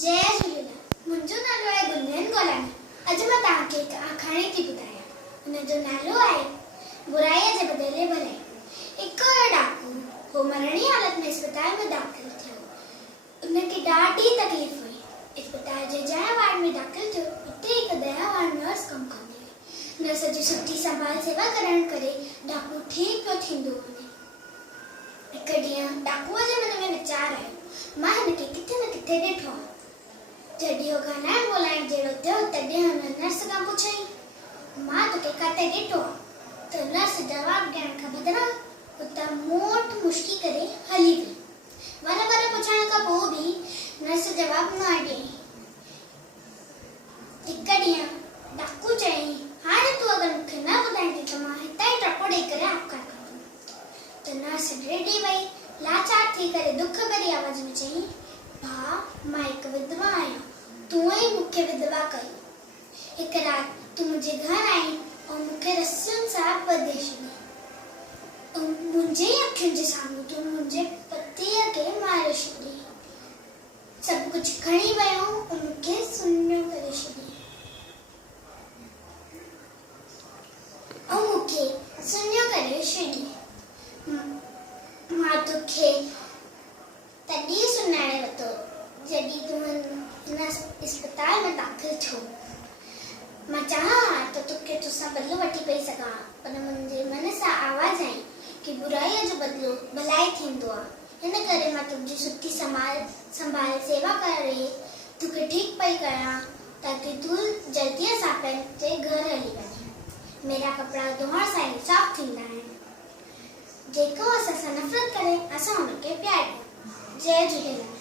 जय झूलेलाल। मुंहिंजो नालो आहे गुंजन गोलानी। अॼु मां तव्हांखे हिकु आखाणी थी ॿुधायां। हुनजो नालो आहे बुराईअ जे बदिले भलाई। हिकु डाकू हो मरणी हालत में अस्पताल में दाख़िल थियो। उनखे ॾाढी तकलीफ़ हुई। अस्पताल जे जंहिं वार्ड में दाख़िल थियो उते हिकु दयावान नर्स कमु कंदी हुई। नर्स जी सुठी संभाल सेवा करण करे डाकू ठीकु पियो थींदो वञे। हिकु ॾींहुं डाकूअ जे मन में वीचार आयो, मां हिनखे किथे न किथे ॾिठो आहे। जॾहिं हो ॻाल्हाइण ॿोलाइण जहिड़ो थियो तॾहिं हुन नर्स खां पुछियईं, मां तोखे किथे ॾिठो आहे? त नर्स जवाबु ॾियण खां बदिरां उतां मोट मुश्की करे हली वई। वर पुछण खां पोइ बि नर्स जवाबु न ॾियईं। हिकु ॾींहुं डाकू चयईं, हाणे तूं अगरि मूंखे न ॿुधाईंदी त मां हितां ई टपो ॾेई करे आपकार कंदुमि। त नर्स ॾेढी वई, लाचार थी करे दुख भरी आवाज़ में चयईं, भाउ, मां हिकु विधवा आहियां, तूं ई मूंखे विधवा कई। हिकु राति तूं मुंहिंजे घर आई ऐं मूंखे रस्सियुनि सां ॿधे छॾी। मुंहिंजे अखियुनि जे साम्हूं तूं मुंहिंजे पतीअ खे मारे छॾी। सभु कुझु खणी वियो ऐं मूंखे सुन्नो करे छॾी। मां तोखे तॾहिं सुञाणे वरितो जॾहिं तूं हिन अस्पताल में दाख़िल थियो। मां चाहियां त तोखे तोसां बदिलो वठी पई सघां, पर मुंहिंजे मन सां आवाज़ आई कि बुराईअ जो बदिलो भलाई थींदो आहे। हिन करे मां तुंहिंजी सुठी संभाल सेवा करे तोखे ठीकु पई कयां ताकि तूं जल्दीअ सां पंहिंजे घर हली वञे। मेरा कपिड़ा धोअण सां ई साफ़ थींदा आहिनि। जेको असां सां नफ़रत करे असां हुनखे प्यार कयूं। जय झूलेलाल।